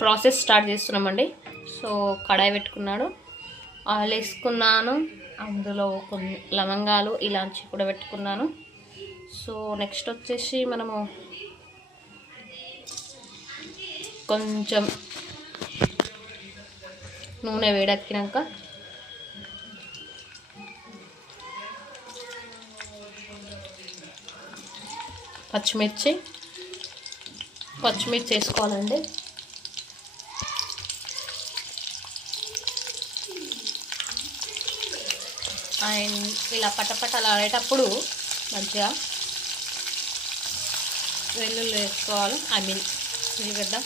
Process start చేస్తున్నామండి. So కడాయి పెట్టుకున్నాడు. ఆయిల్ వేసుకున్నాను. అందులో కొన్ని లవంగాలు ఇలాంచి కూడా పెట్టుకున్నాను. సో నెక్స్ట్ వచ్చేసి మనము కొంచెం నూనె వేడెక్కినాక పచ్చిమిర్చి పచ్చిమిర్చి వేసుకోవాలండి. అండ్ ఇలా పటపటలు ఆడేటప్పుడు మంచిగా వెల్లుల్లి వేసుకోవాలి. ఐ మీన్ ఉల్లిగడ్డ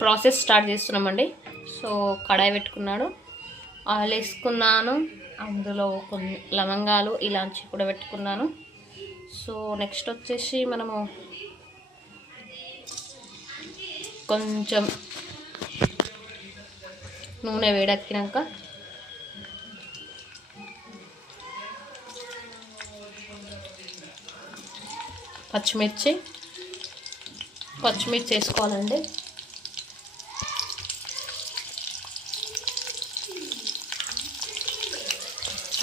ప్రాసెస్ స్టార్ట్ చేస్తున్నామండి. సో కడాయి పెట్టుకున్నాడు. ఆయిల్ వేసుకున్నాను. అందులో కొన్ని లవంగాలు ఇలాంచి కూడా పెట్టుకున్నాను. సో నెక్స్ట్ వచ్చేసి మనము కొంచెం నూనె వేడెక్కినాక పచ్చిమిర్చి పచ్చిమిర్చి వేసుకోవాలండి.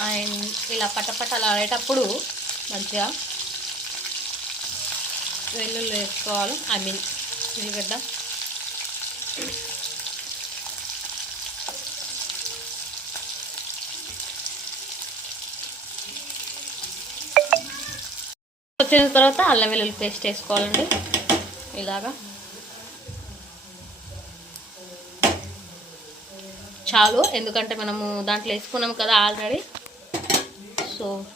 అండ్ ఇలా పటపటలు ఆడేటప్పుడు మంచిగా వెల్లుల్లి వేసుకోవాలి. ఐ మీన్ ఉల్లిగడ్డ వచ్చిన తర్వాత అల్లం వెల్లుల్లి పేస్ట్ వేసుకోవాలండి. ఇలాగా. చాలు. ఎందుకంటే మనము దాంట్లో వేసుకున్నాం కదా ఆల్రెడీ. సో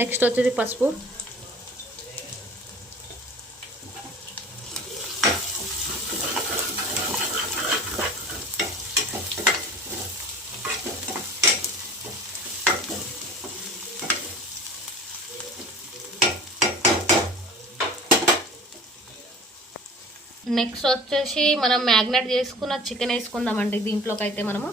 నెక్స్ట్ వచ్చేసి పసుపు. నెక్స్ట్ వచ్చేసి మనం మ్యాగ్నెట్ చేసుకున్న చికెన్ వేసుకుందామండి దీంట్లోకి అయితే మనము.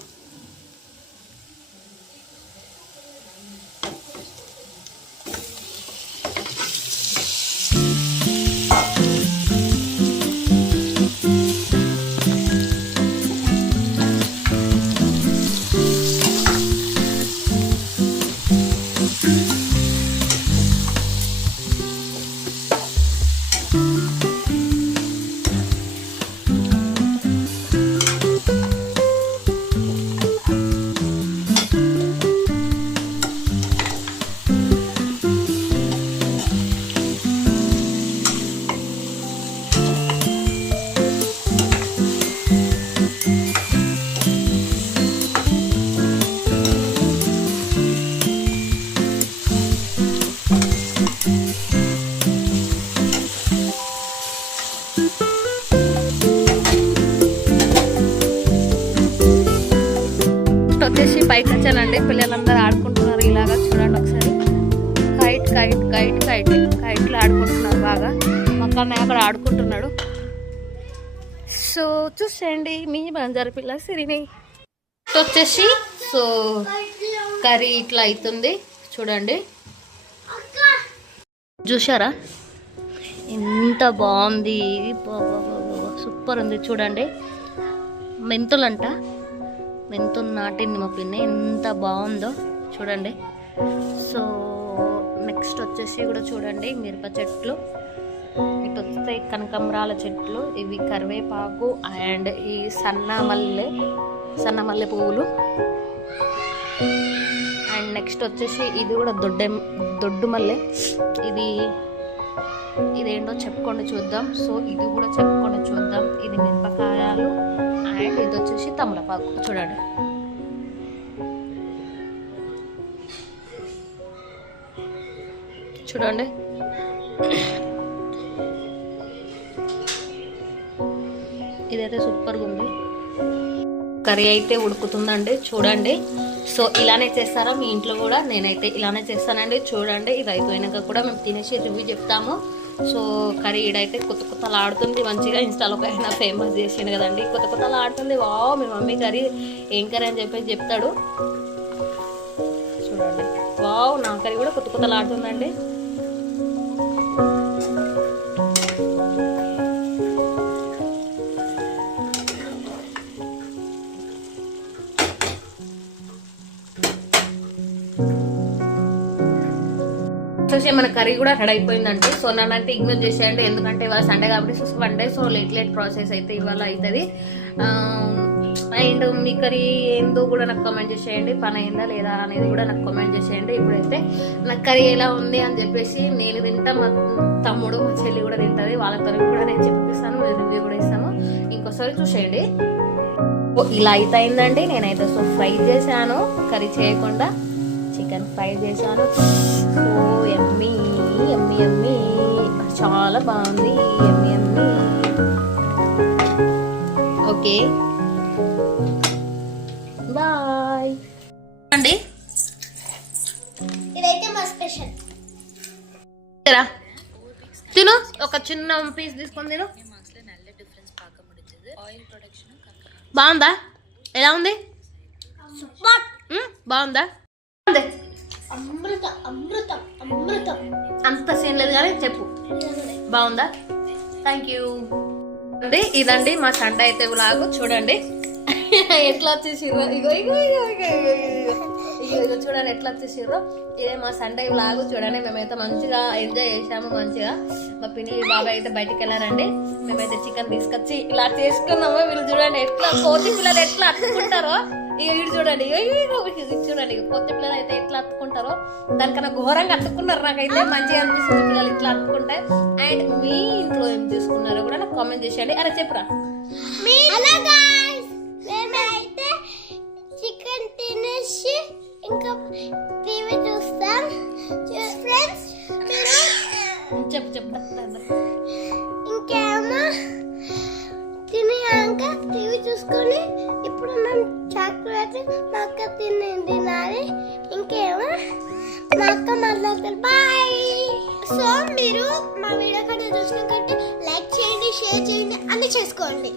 పిల్లలందరూ ఆడుకుంటున్నారు ఇలాగా చూడండి ఒకసారి. కైట్ కైట్ కైట్ కైట్ కైట్లు ఆడుకుంటున్నారు బాగా. మా అక్కడ ఆడుకుంటున్నాడు. సో చూసేయండి మీ బంజారు పిల్ల సిరిని. వచ్చేసి సో కర్రీ ఇట్లా అవుతుంది చూడండి. చూసారా ఎంత బాగుంది. సూపర్ ఉంది చూడండి. మెంతులంట. మెంతులు నాటింది మా పిన్ని ఎంత బాగుందో చూడండి. సో నెక్స్ట్ వచ్చేసి కూడా చూడండి మిరప చెట్లు. ఇటు వస్తే కనకంబరాల చెట్లు ఇవి కరివేపాకు అండ్ ఈ సన్న మల్లె సన్న మల్లె పువ్వులు. అండ్ నెక్స్ట్ వచ్చేసి ఇది కూడా దొడ్డె దొడ్డు మల్లె. ఇది ఇదేంటో చెప్పుకొని చూద్దాం. సో ఇది కూడా చెప్పుకొని చూద్దాం. ఇది మిరపకాయలు. ఇది వచ్చేసి తమలపాకు. చూడండి. చూడండి. ఇదైతే సూపర్గా ఉంది. కర్రీ అయితే ఉడుకుతుందండి. చూడండి. సో ఇలానే చేస్తారా? మీ ఇంట్లో కూడా నేనైతే ఇలానే చేస్తానండి. చూడండి. ఇది అయిపోయినాక కూడా మేము తినేసి రివ్యూ చెప్తాము. సో కర్రీ ఈడైతే కొత్త కొత్తలు ఆడుతుంది. మంచిగా ఇన్స్టాలో ఒక ఆయన ఫేమస్ చేసిండు కదండి. కొత్త కొత్తలు ఆడుతుంది. వావ్ మీ మమ్మీ కర్రీ ఏం కర్రీ అని చెప్పేసి చెప్తాడు. చూడండి. వావ్ నా కర్రీ కూడా కొత్త కొత్తలు ఆడుతుందండి. వచ్చేసి మన కర్రీ కూడా రెడీ అయిపోయిందంటే సో నన్నంటే ఇగ్నోర్ చేసేయండి. ఎందుకంటే ఇవాళ సండే కాబట్టి so one so late late process అయితే ఇవాళ అవుతుంది. అండ్ మీ కర్రీ ఏందో కూడా నాకు కమెంట్ చేసేయండి. పని అయిందా లేదా అనేది కూడా నాకు కమెంట్ చేసేయండి. ఇప్పుడైతే నాకు కర్రీ ఎలా ఉంది అని చెప్పేసి నేను తింటా. మా తమ్ముడు మా చెల్లి కూడా తింటుంది. వాళ్ళతో కూడా నేను చెప్పిస్తాను. రివ్యూ కూడా ఇస్తాను. ఇంకోసారి చూసేయండి. ఇలా అయితే అయిందండి. నేనైతే సో ఫ్రై చేశాను. కర్రీ చేయకుండా చికెన్ ఫ్రై చేశాను. చాలా బాగుంది ఓకే. బాయ్. అండి. ఇదైతే మా స్పెషల్. తిను. ఒక చిన్న పీస్ తీసుకొని తిను. బాగుందా? ఎలా ఉంది? బాగుంది? అమృతం అమృతం అమృతం. అంత సీన్ లేదు కానీ చెప్పు. బాగుందా? థ్యాంక్ యూ అండి ఇదండి మా సండే అయితే లాగు చూడండి. ఎట్లా వచ్చేసిర్రో. ఇగో ఇగో ఇగో ఇగో ఇగో చూడండి ఎట్లా వచ్చేసిర్రో. ఇదే మా సండే లాగు చూడండి మేమైతే మంచిగా ఎంజాయ్ చేసాము మంచిగా. మా పిన్ని బాబాయ్ అయితే బయటికి వెళ్ళారండి. మేమైతే చికెన్ తీసుకొచ్చి ఇలా చేసుకున్నాము. వీళ్ళు చూడండి ఎట్లా కోతి పిల్లలు ఎట్లా అట్టుకుంటారో ఇక వీడు చూడండి చూడండి కొత్త పిల్లలు అయితే ఎట్లా అట్టుకుంటారో దానికన్నా ఘోరంగా అట్టుకున్నారు నాకైతే మంచిగా అనిపిస్తుంది పిల్లలు ఇట్లా అట్టుకుంటే అండ్ మీ ఇంట్లో ఏం తీసుకున్నారో కూడా నాకు కామెంట్ చేసేయండి. అరే చెప్పురా. మేమైతే చికెన్ తినేసి ఇంకా టీవీ చూస్తాం. ఫ్రెండ్స్ మీరు? చెప్పు చెప్పు. చాక్లెట్ మా అక్క తిని తినాలి. ఇంకేమో? మా అక్క మాట్లాడతారు బాయ్ సో మీరు మా వీడియో కన్నా చూసినాకంటే లైక్ చేయండి షేర్ చేయండి అన్ని చేసుకోండి.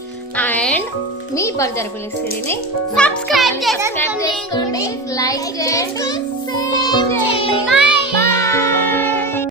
అండ్ మీ బంజారా పిల్లల సిరీని సబ్స్క్రైబ్ సబ్స్క్రైబ్ చేసుకోండి. లైక్ చేయండి.